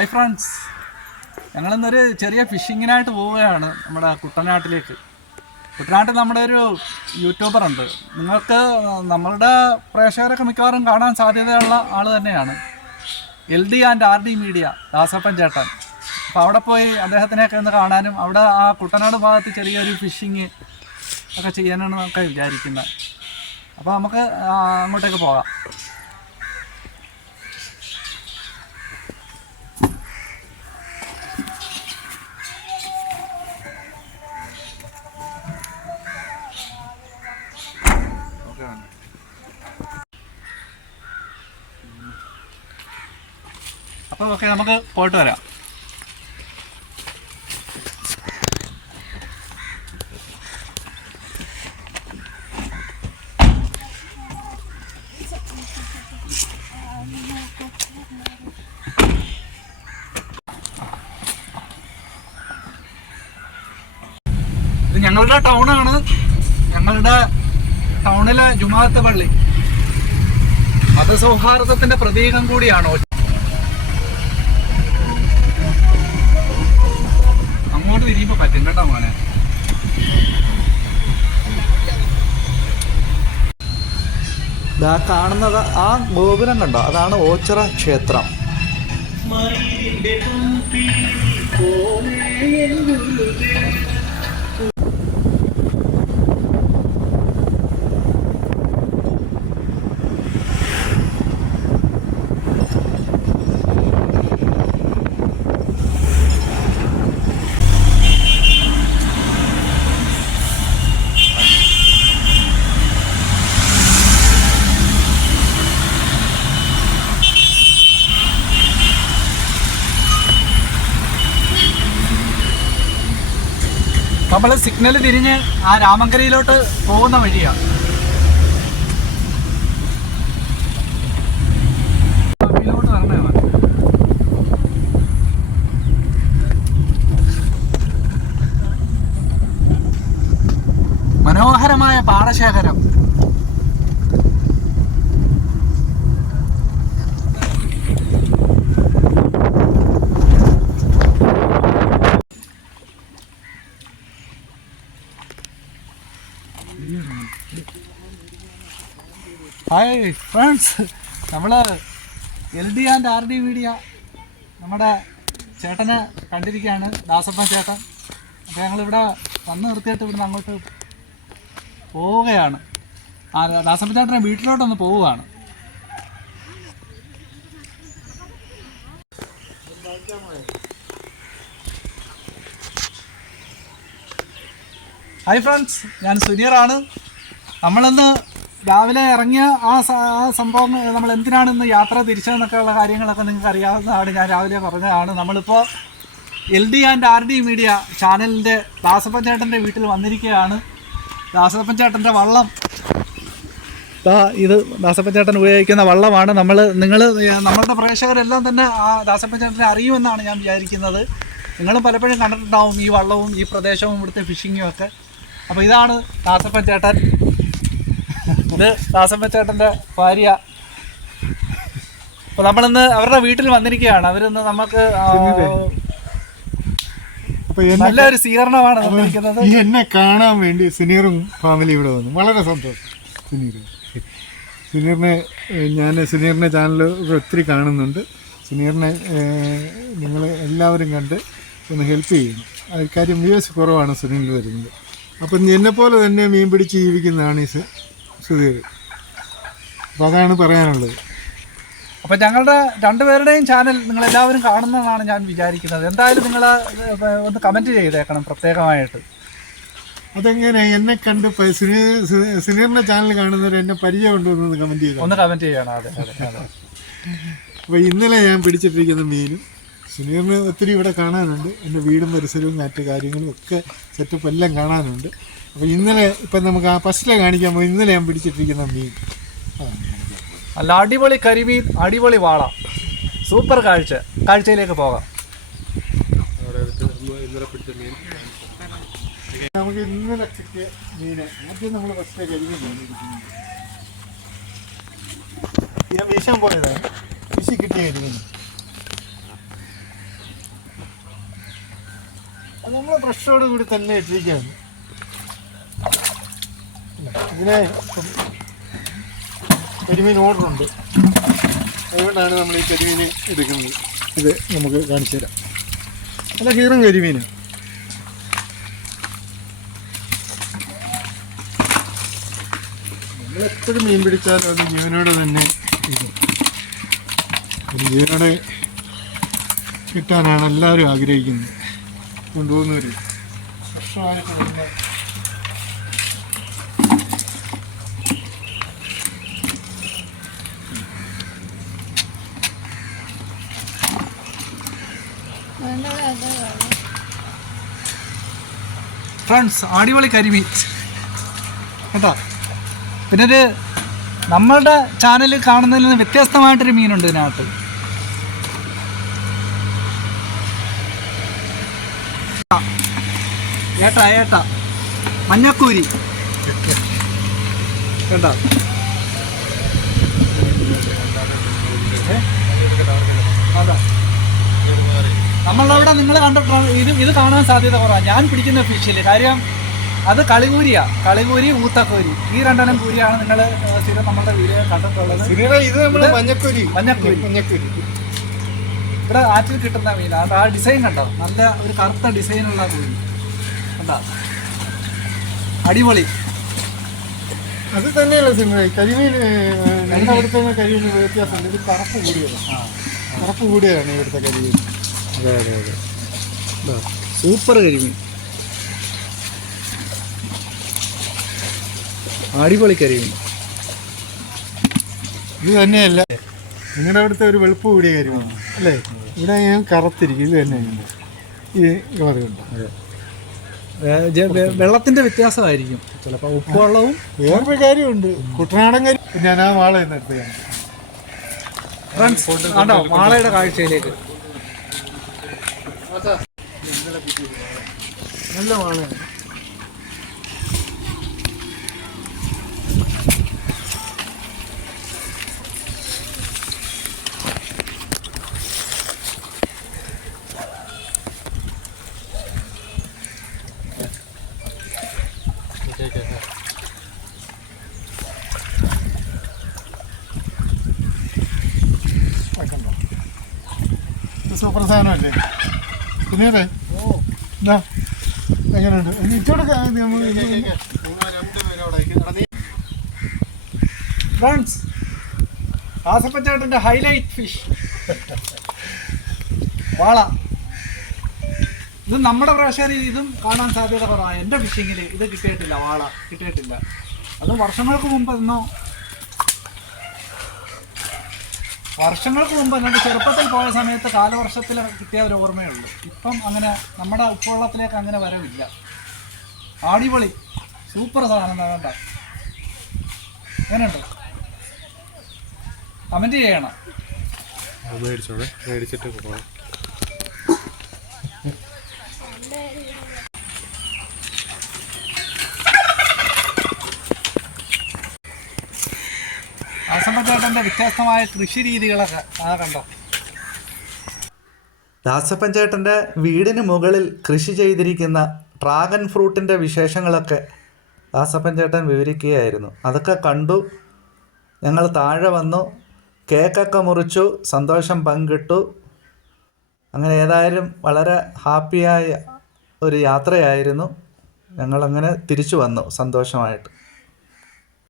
Hi friends ഞങ്ങളിന്നൊരു ചെറിയ ഫിഷിങ്ങിനായിട്ട് പോവുകയാണ് നമ്മുടെ കുട്ടനാട്ടിലേക്ക്. കുട്ടനാട്ടിൽ നമ്മുടെ ഒരു യൂട്യൂബർ ഉണ്ട്. നിങ്ങൾക്ക് നമ്മളുടെ പ്രേക്ഷകരൊക്കെ മിക്കവാറും കാണാൻ സാധ്യതയുള്ള ആൾ തന്നെയാണ്. L D and R D media Dasappan ചേട്ടൻ. അപ്പോൾ അവിടെ പോയി അദ്ദേഹത്തിനെയൊക്കെ ഒന്ന് കാണാനും അവിടെ ആ കുട്ടനാട് ഭാഗത്ത് ചെറിയൊരു ഫിഷിങ് ഒക്കെ ചെയ്യാനാണ് നമുക്ക് വിചാരിക്കുന്നത്. അപ്പോൾ നമുക്ക് അങ്ങോട്ടേക്ക് പോകാം. അപ്പോൾ ഓക്കെ നമുക്ക് പോയിട്ട് വരാം. ഇത് ഞങ്ങളുടെ ടൗണാണ്. ഞങ്ങളുടെ ടൗണിലെ ജുമാഅത്ത് പള്ളി. മതസൗഹാർദ്ദത്തിന്റെ പ്രതീകം കൂടിയാണോ? കേട്ടോ മോനെ. ഇതാ കാണുന്നത് ആ ഗോപുരം കണ്ടോ? അതാണ് ഓച്ചിറ ക്ഷേത്രം. നമ്മൾ സിഗ്നൽ തിരിഞ്ഞ് ആ രാമങ്കരയിലോട്ട് പോകുന്ന വഴിയാണ്. മനോഹരമായ പാടശേഖരം ഹായ് ഫ്രണ്ട്സ് നമ്മൾ L D and R D media നമ്മുടെ ചേട്ടനെ കണ്ടിരിക്കുകയാണ് ദാസപ്പൻ ചേട്ടൻ. അപ്പോൾ ഞങ്ങളിവിടെ വന്ന് നിർത്തിയിട്ട് ഇവിടുന്ന് അങ്ങോട്ട് പോവുകയാണ്. ആ ദാസപ്പൻ ചേട്ടനെ വീട്ടിലോട്ടൊന്ന് പോവുകയാണ്. ഹായ് ഫ്രണ്ട്സ് ഞാൻ സുനീറാണ്. നമ്മളിന്ന് രാവിലെ ഇറങ്ങിയ ആ ആ സംഭവം നമ്മൾ എന്തിനാണ് ഇന്ന് യാത്ര തിരിച്ചതെന്നൊക്കെ ഉള്ള കാര്യങ്ങളൊക്കെ നിങ്ങൾക്ക് അറിയാവുന്നതാണ് ഞാൻ രാവിലെ പറഞ്ഞതാണ്. നമ്മളിപ്പോൾ L D and R D media ചാനലിന്റെ ദാസപ്പൻ ചേട്ടന്റെ വീട്ടിൽ വന്നിരിക്കുകയാണ്. ദാസപ്പൻ ചേട്ടന്റെ വള്ളം. ഇത് ദാസപ്പൻ ചേട്ടൻ ഉപയോഗിക്കുന്ന വള്ളമാണ്. നമ്മൾ നിങ്ങൾ നമ്മളുടെ പ്രേക്ഷകരെല്ലാം തന്നെ ആ ദാസപ്പൻ ചേട്ടനെ അറിയുമെന്നാണ് ഞാൻ വിചാരിക്കുന്നത്. നിങ്ങൾ പലപ്പോഴും കണ്ടിട്ടുണ്ടാവും ഈ വള്ളവും ഈ പ്രദേശവും ഇവിടുത്തെ ഫിഷിങ്ങും ഒക്കെ. അപ്പോൾ ഇതാണ് ദാസപ്പൻ ചേട്ടൻ. ഇത് ദാസമ്മ ചേട്ടന്റെ ഭാര്യ. അപ്പോൾ നമ്മളിന്ന് അവരുടെ വീട്ടിൽ വന്നിരിക്കുകയാണ്. അവരിന്ന് നമുക്ക് അപ്പൊ നല്ലൊരു സ്വീകരണമാണ് തന്നിരിക്കുന്നത്. എന്നെ കാണാൻ വേണ്ടി സുനീറും ഫാമിലി ഇവിടെ വന്നു. വളരെ സന്തോഷം. സുനീർ സുനീറിനെ ഞാൻ സുനീറിന്റെ ചാനൽ ഒത്തിരി കാണുന്നുണ്ട്. സുനീറിനെ നിങ്ങൾ എല്ലാവരും കണ്ട് ഒന്ന് ഹെൽപ്പ് ചെയ്യണം. അക്കാര്യം വ്യൂസ് കുറവാണ് സുനീറിൽ വരുന്നത്. അപ്പം എന്നെപ്പോലെ തന്നെ മീൻ പിടിച്ച് ജീവിക്കുന്നതാണ് ഈ സു- സുധീർ അപ്പോൾ അതാണ് പറയാനുള്ളത്. അപ്പോൾ ഞങ്ങളുടെ രണ്ടുപേരുടെയും ചാനൽ നിങ്ങൾ എല്ലാവരും കാണുന്നതാണ് ഞാൻ വിചാരിക്കുന്നത്. എന്തായാലും നിങ്ങൾ ഒന്ന് കമന്റ് ചെയ്തേക്കണം പ്രത്യേകമായിട്ട്. അതെങ്ങനെ? എന്നെ കണ്ട് സുനീർ സുനീറിന്റെ ചാനൽ കാണുന്നവർ എന്നെ പരിചയമുണ്ടോ എന്ന് കമന്റ് ചെയ്തു ഒന്ന് കമന്റ് ചെയ്യണം. അതെ അതെ അതെ. അപ്പോൾ ഇന്നലെ ഞാൻ പിടിച്ചിട്ടിരിക്കുന്ന മീനും സുനീറിന് ഒത്തിരി ഇവിടെ കാണാനുണ്ട്. എന്റെ വീടും പരിസരവും മറ്റു കാര്യങ്ങളും ഒക്കെ സെറ്റപ്പ് എല്ലാം കാണാനുണ്ട്. അപ്പോൾ ഇന്നലെ ഇപ്പം നമുക്ക് ആ ഫസ്റ്റിലെ കാണിക്കാൻ പോയി. ഇന്നലെ ഞാൻ പിടിച്ചിട്ടിരിക്കുന്ന മീൻ. അല്ല അടിപൊളി കരിമീൻ അടിപൊളി വാള. സൂപ്പർ കാഴ്ച. കാഴ്ചയിലേക്ക് പോകാം. നമുക്ക് ഇന്നലെ മീന് ആദ്യം നമ്മൾ ഫസ്റ്റ് കരിമീൻ. ഞാൻ വീശാൻ പോയതാണ് വീശി കിട്ടിയ കരിമീൻ. നമ്മൾ ഫ്രഷോട് കൂടി തന്നെ ഇട്ടിരിക്കുകയാണ്. ഇതിനെ കരിമീൻ ഓർഡറുണ്ട്. അതുകൊണ്ടാണ് നമ്മൾ ഈ കരിമീൻ എടുക്കുന്നത്. ഇത് നമുക്ക് കാണിച്ചു തരാം. നല്ല ഹീറും കരിമീൻ. നമ്മളെപ്പോഴും മീൻ പിടിച്ചാലും അത് ജീവനോട് തന്നെ ജീവനോട് കിട്ടാനാണ് എല്ലാവരും ആഗ്രഹിക്കുന്നത്. കൊണ്ടുപോകുന്നവർ വർഷമായിട്ട് വരുന്ന ഫ്രണ്ട്സ് അടിപൊളി കരിമീൻ. കേട്ടോ? പിന്നെ ഒരു നമ്മളുടെ ചാനലിൽ കാണുന്നതിൽ നിന്ന് വ്യത്യസ്തമായിട്ടൊരു മീനുണ്ട് ഇതിനകത്ത്. ഏട്ടാ ഏട്ടാ. മഞ്ഞക്കൂരി. കേട്ടോ? അതാ. നമ്മളവിടെ നിങ്ങൾ കണ്ടിട്ടുള്ള ഇത് ഇത് കാണാൻ സാധ്യത കുറവാണ് ഞാൻ പിടിക്കുന്ന ഫിഷിൽ കാര്യം അത് കളികൂരിയാ. കളികൂരി ഊത്തക്കൂരി ഈ രണ്ടെണ്ണം കൂരിയാണ് നിങ്ങൾ സ്ഥിരം നമ്മളുടെ വീഡിയോ കണ്ടിട്ടുള്ളത്. ഇത് മഞ്ഞക്കുരി. മഞ്ഞക്കുരി. മഞ്ഞക്കുരി. ഇവിടെ ആറ്റിൽ കിട്ടുന്ന മീൻ അത് ആ ഡിസൈൻ കണ്ടോ? നല്ല ഒരു കറുത്ത ഡിസൈനുള്ള കൂരി കണ്ടോ? അടിപൊളി. അത് തന്നെയല്ല സിനിമ. കരിമീൻ ഞങ്ങളുടെ അവിടുത്തെ കരിമീൻ വ്യത്യാസമുണ്ട്. ഇത് കറുപ്പ് കൂടിയതാണ് കറുപ്പ് കൂടിയതാണ് ഇവിടുത്തെ കരിമീൻ. അതെ അതെ അതെ. സൂപ്പർ കരിമീൻ. അടിപൊളി കരിമീൻ. ഇത് തന്നെയല്ല. നിങ്ങളുടെ അവിടുത്തെ ഒരു വെളുപ്പ് കൂടിയ കരിമീൻ. അല്ലേ? ഇവിടെ ഞാൻ കറുത്തിരിക്കും. ഇത് തന്നെയുണ്ട് ഈ കളറുണ്ട് വെള്ളത്തിന്റെ വ്യത്യാസമായിരിക്കും. ചിലപ്പോൾ ഉപ്പുവെള്ളവും വേറൊരു കാര്യമുണ്ട്. കുട്ടനാടൻ കരി ഞാൻ ആ വാള എന്ന് എടുത്ത്. ഫ്രണ്ട്സ് ആണോ മാളയുടെ കാഴ്ചയിലേക്ക്. നല്ല വാണ സൂപ്പർ സാധനമല്ലേ പിന്നീട് എന്താ എങ്ങനെയുണ്ട്? ഇച്ചോടെ ഫ്രണ്ട്സ് ദാസപ്പച്ചേട്ടന്റെ ഹൈലൈറ്റ് ഫിഷ് വാള. ഇത് നമ്മുടെ പ്രേക്ഷകർ ഇതും കാണാൻ സാധ്യത കുറവാണ് എന്റെ ഫിഷിങ്ങിൽ ഇത് കിട്ടിയിട്ടില്ല വാള. കിട്ടിയിട്ടില്ല. അത് വർഷങ്ങൾക്ക് മുമ്പ് എന്നോ വർഷങ്ങൾക്ക് മുമ്പ് എന്നിട്ട് ചെറുപ്പത്തിൽ പോയ സമയത്ത് കാലവർഷത്തിൽ കിട്ടിയ ഒരു ഓർമ്മയുള്ളൂ ഇപ്പം അങ്ങനെ നമ്മുടെ ഉപ്പുവെള്ളത്തിലേക്ക് അങ്ങനെ വരവില്ല. അടിപൊളി. സൂപ്പർ സാധനം വേണ്ട എങ്ങനെയുണ്ട്? കമന്റ് ചെയ്യണം. മേടിച്ചോളെ. മേടിച്ചിട്ട് പോകാം ദാസപ്പഞ്ചേട്ടന്റെ വ്യത്യസ്തമായ കൃഷി രീതികളൊക്കെ കണ്ടോ? ദാസപ്പഞ്ചേട്ടന്റെ വീടിന് മുകളിൽ കൃഷി ചെയ്തിരിക്കുന്ന ഡ്രാഗൺ ഫ്രൂട്ടിന്റെ വിശേഷങ്ങളൊക്കെ ദാസപ്പഞ്ചേട്ടൻ വിവരിക്കുകയായിരുന്നു. അതൊക്കെ കണ്ടു ഞങ്ങൾ താഴെ വന്നു കേക്കൊക്കെ മുറിച്ചു സന്തോഷം പങ്കിട്ടു. അങ്ങനെ ഏതായാലും വളരെ ഹാപ്പിയായ ഒരു യാത്രയായിരുന്നു. ഞങ്ങളങ്ങനെ തിരിച്ചു വന്നു സന്തോഷമായിട്ട്.